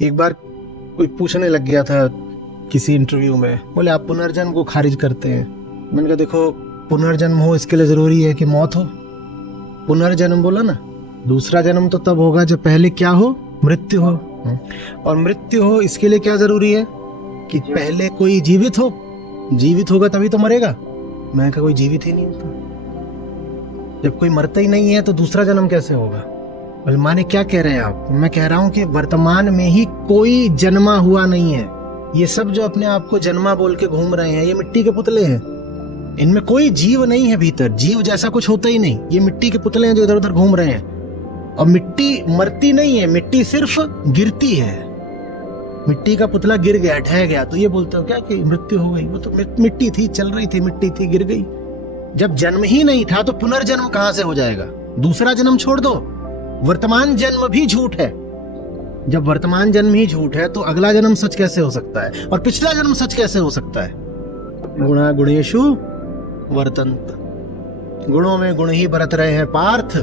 एक बार कोई पूछने लग गया था किसी इंटरव्यू में, बोले आप पुनर्जन्म को खारिज करते हैं। मैंने कहा देखो, पुनर्जन्म हो इसके लिए जरूरी है कि मौत हो? पुनर्जन्म बोला ना, दूसरा जन्म तो तब होगा जब पहले क्या हो, मृत्यु हो। और मृत्यु हो इसके लिए क्या जरूरी है कि पहले कोई जीवित हो, जीवित होगा तभी तो मरेगा। मैं कहा कोई जीवित ही नहीं होता, जब कोई मरता ही नहीं है तो दूसरा जन्म कैसे होगा? बोले माने क्या कह रहे हैं आप? मैं कह रहा हूं कि वर्तमान में ही कोई जन्मा हुआ नहीं है। ये सब जो अपने आप को जन्मा बोल के घूम रहे हैं, ये मिट्टी के पुतले हैं, इनमें कोई जीव नहीं है भीतर, जीव जैसा कुछ होता ही नहीं। ये मिट्टी के पुतले हैं जो इधर उधर घूम रहे हैं। और मिट्टी मरती नहीं है, मिट्टी सिर्फ गिरती है। मिट्टी का पुतला गिर गया, ढह गया, तो ये बोलते हो क्या कि मृत्यु हो गई? वो तो मिट्टी थी, चल रही थी, मिट्टी थी, गिर गई। जब जन्म ही नहीं था तो पुनर्जन्म कहां से हो जाएगा? दूसरा जन्म छोड़ दो, वर्तमान जन्म भी झूठ है। जब वर्तमान जन्म ही झूठ है तो अगला जन्म सच कैसे हो सकता है? और पिछला जन्म सच कैसे हो सकता है? गुणा गुणेषु वर्तन्त, गुणों में गुण ही बरत रहे हैं पार्थ।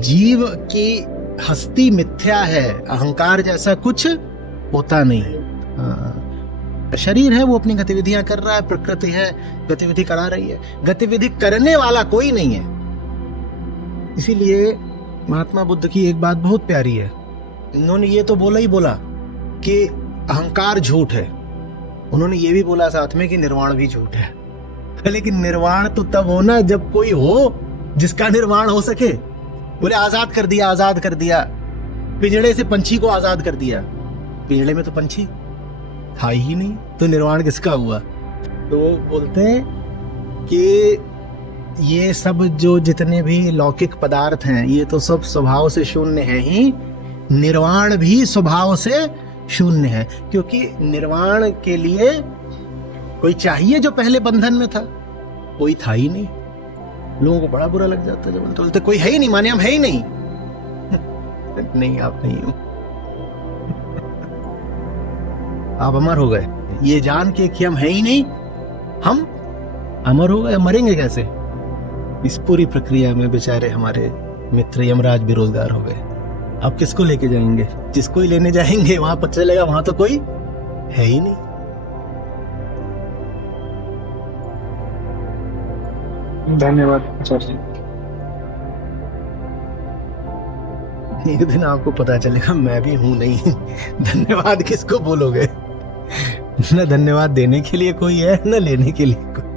जीव की हस्ती मिथ्या है, अहंकार जैसा कुछ होता नहीं। शरीर है वो अपनी गतिविधियां कर रहा है, प्रकृति है गतिविधि करा रही है, गतिविधि करने वाला कोई नहीं है। इसीलिए महात्मा बुद्ध की एक बात बहुत प्यारी है, उन्होंने ये तो बोला ही बोला कि अहंकार झूठ है, उन्होंने ये भी बोला साथ में कि निर्वाण भी झूठ है। लेकिन निर्वाण तो तब होना जब कोई हो जिसका निर्वाण हो सके। बोले आजाद कर दिया, आजाद कर दिया, पिंजड़े से पंछी को आजाद कर दिया, पिंजड़े में तो पंछी था ही नहीं, तो निर्वाण किसका हुआ? तो वो बोलते हैं कि ये सब जो जितने भी लौकिक पदार्थ हैं ये तो सब स्वभाव से शून्य है ही, निर्वाण भी स्वभाव से शून्य है। क्योंकि निर्वाण के लिए कोई चाहिए जो पहले बंधन में था, कोई था ही नहीं। लोगों को बड़ा बुरा लग जाता है जब बोलते कोई है ही नहीं, माने हम है ही नहीं। नहीं, आप नहीं हो, आप अमर हो गए। ये जान के कि हम है ही नहीं, हम अमर हो गए। मरेंगे कैसे? इस पूरी प्रक्रिया में बेचारे हमारे मित्र यमराज बेरोजगार हो गए। अब किसको लेके जाएंगे? जिसको ही लेने जाएंगे वहां पता चलेगा वहां तो कोई है ही नहीं। धन्यवाद आचार्य जी। एक दिन आपको पता चलेगा मैं भी हूं नहीं। धन्यवाद किसको बोलोगे? न धन्यवाद देने के लिए कोई है, न लेने के लिए कोई।